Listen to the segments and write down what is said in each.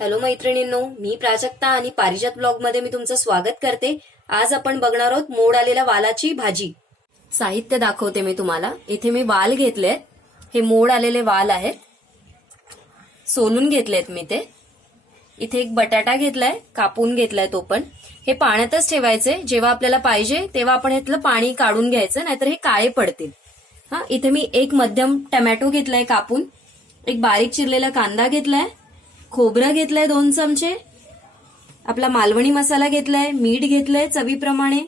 Hello मैत्रिणींनो मी प्राजक्ता आणि पारिजात ब्लॉगमध्ये मी तुमचं स्वागत करते. आज आपण बघणार आहोत मोड आलेल्या वालाची भाजी. साहित्य दाखवते मी तुम्हाला. इथे मी वाल घेतले हे मोड आलेले वाल आहेत. सोलून घेतलेत मी ते. इथे एक बटाटा घेतलाय कापून घेतलाय तो पण. हे पाण्यातच ठेवायचे. जेव्हा आपल्याला पाहिजे तेव्हा आपण ह्यातलं पाणी काढून घ्यायचं नाहीतर हे काळे पडतील. हा इथे मी एक मध्यम टमॅटो घेतलाय कापून. एक बारीक चिरलेला कांदा घेतलाय. खोबरं घेतलंय दोन चमचे. आपला मालवणी मसाला घेतलाय मीठ घेतलंय चवीप्रमाणे.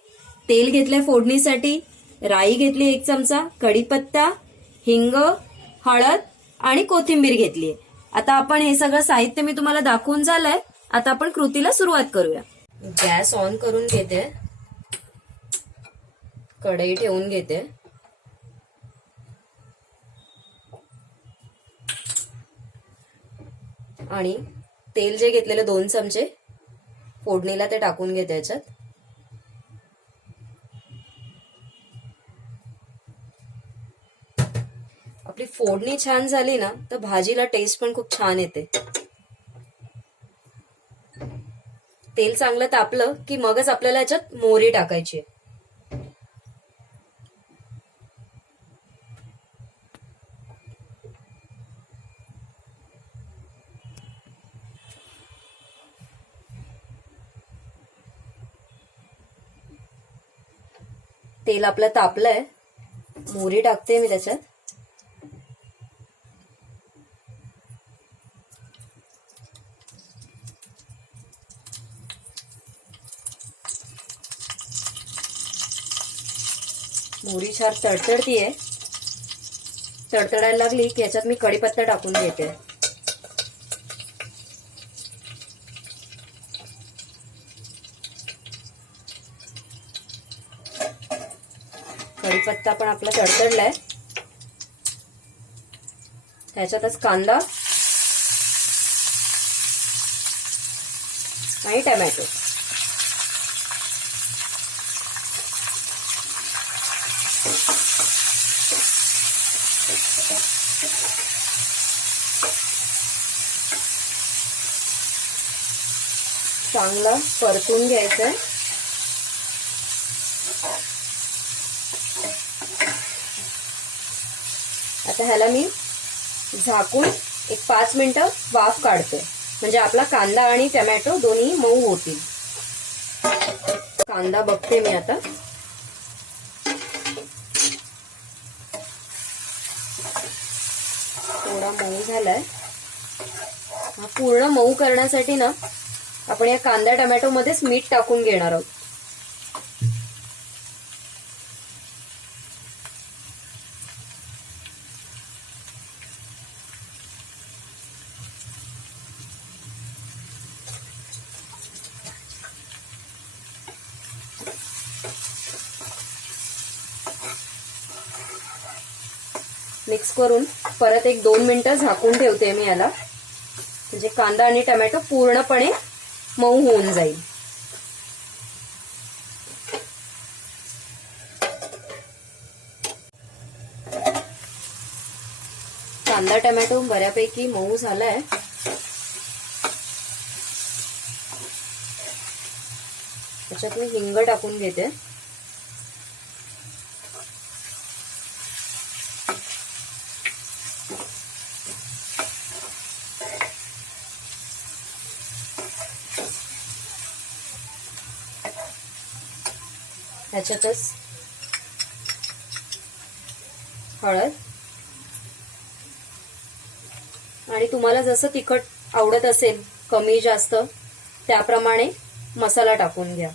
तेल घेतलंय फोडणीसाठी. राई घेतली एक चमचा कढीपत्ता हिंग हळद आणि कोथिंबीर घेतली. आता आपण हे सगळं साहित्य मी तुम्हाला दाखवून झालंय. आता आपण कृतीला सुरुवात करूया. गॅस ऑन करून घेते. कढई ठेवून घेते. आणि तेल जे घेतलेले दोन चमचे फोडणीला ते टाकून घेते याच्यात. आपली फोडणी छान झाली ना तर भाजीला टेस्ट पण खूप छान येते. तेल चांगलं तापलं की मगच आपल्याला याच्यात मोहरी टाकायची तेल आपलं तापलंय. मोहरी टाकते मी त्याच्यात. मोहरी छान तडतडतीये. तडतडायला लागली की याच्यात मी कढीपत्ता टाकून घेते. कढीपत्ता पण आपला तडतडलाय. त्याच्यातच कांदा. आणि टमॅटो. चांगला परतून घ्यायचंय. आता ह्याला मी झाकून एक पाच मिनिटं वाफ काढते. म्हणजे आपला कांदा आणि टमॅटो दोन्ही मऊ होतील. कांदा बघते मी आता. थोडा मऊ झालाय. पूर्ण मऊ करण्यासाठी ना आपण या कांदा टमॅटो मध्येच मीठ टाकून घेणार आहोत. मिक्स करून परत एक दोन मिनिटं झाकून ठेवते मी याला. म्हणजे कांदा आणि टमॅटो पूर्णपणे मऊ होऊन जाईल. कांदा टमॅटो बऱ्यापैकी मऊ झालाय. त्याच्यात मी हिंग टाकून घेते. ह्याच्यातच हळद. आणि तुम्हाला जसं तिखट आवडत असेल कमी जास्त त्याप्रमाणे मसाला टाकून घ्या.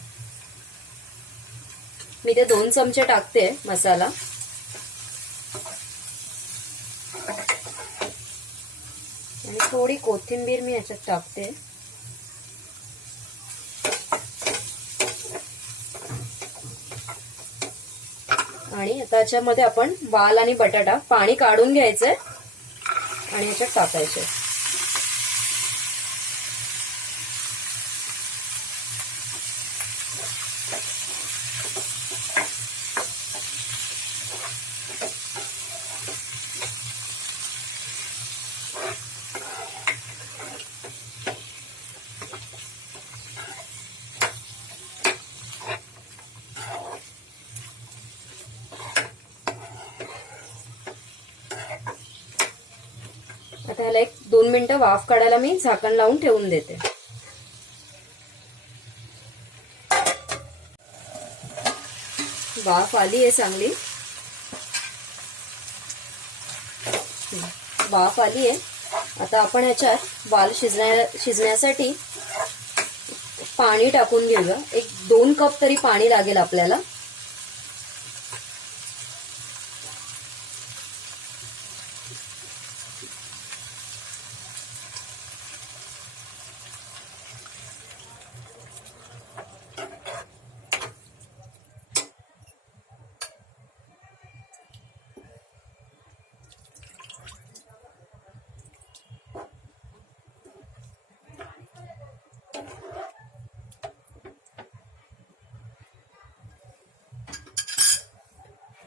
मी ते दोन चमचे टाकते मसाला. आणि थोडी कोथिंबीर मी याच्यात टाकते. आणि आता याच्यामध्ये आपण वाल आणि बटाटा पाणी काढून घ्यायचंय आणि याच्यात टाकायचे आता ह्याला एक दोन मिनिटं वाफ काढायला मी झाकण लावून ठेवून देते. वाफ आली आहे चांगली. वाफ आली आहे. आता आपण याच्यात वाल शिजण्या शिजण्यासाठी पाणी टाकून घेऊया. एक दोन कप तरी पाणी लागेल आपल्याला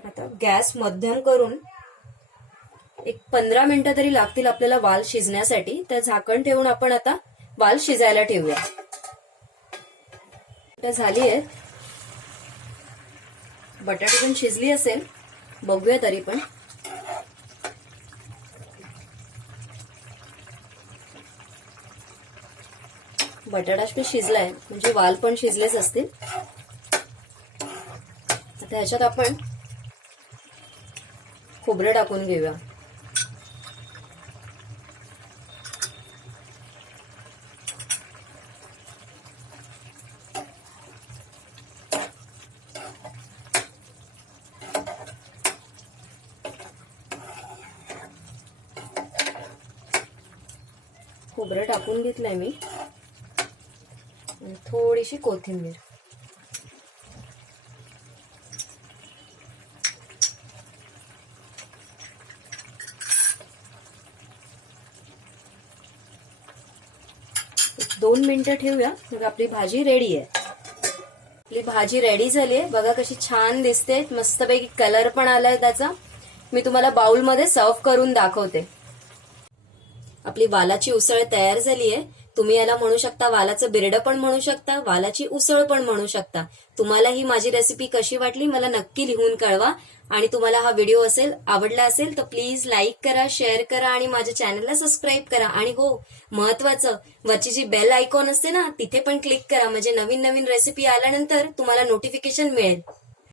आता गॅस मध्यम करून एक पंधरा मिनिटं तरी लागतील आपल्याला वाल शिजण्यासाठी. तर झाकण ठेवून आपण आता वाल शिजायला ठेवूया. झाली आहे बटाटे पण शिजली असेल. बघूया तरी पण. बटाटा पण शिजलाय. म्हणजे वाल पण शिजलेच असतील. आता ह्याच्यात आपण खोबरं टाकून घेऊया. खोबरं टाकून घेतलंय मी. आणि थोडीशी कोथिंबीर. दोन मिनिटं ठेवूया. मग आपली भाजी रेडी आहे. आपली भाजी रेडी झाली आहे. बघा कशी छान दिसते. मस्तपैकी कलर पण आलाय त्याचा. मी तुम्हाला बाउलमध्ये सर्व करून दाखवते. आपली वालाची उसळ तयार झाली आहे. तुम्ही याला म्हणू शकता वालाचं बिरडं पण म्हणू शकता वालाची उसळ पण म्हणू शकता. तुम्हाला ही माझी रेसिपी कशी वाटली मला नक्की लिहून कळवा. आणि तुम्हाला हा व्हिडिओ असेल आवडला असेल तर प्लीज लाईक करा शेअर करा आणि माझ्या चॅनलला सबस्क्राईब करा. आणि हो महत्वाचं वरची जी बेल आयकॉन असते ना तिथे पण क्लिक करा. म्हणजे नवीन नवीन रेसिपी आल्यानंतर तुम्हाला नोटिफिकेशन मिळेल.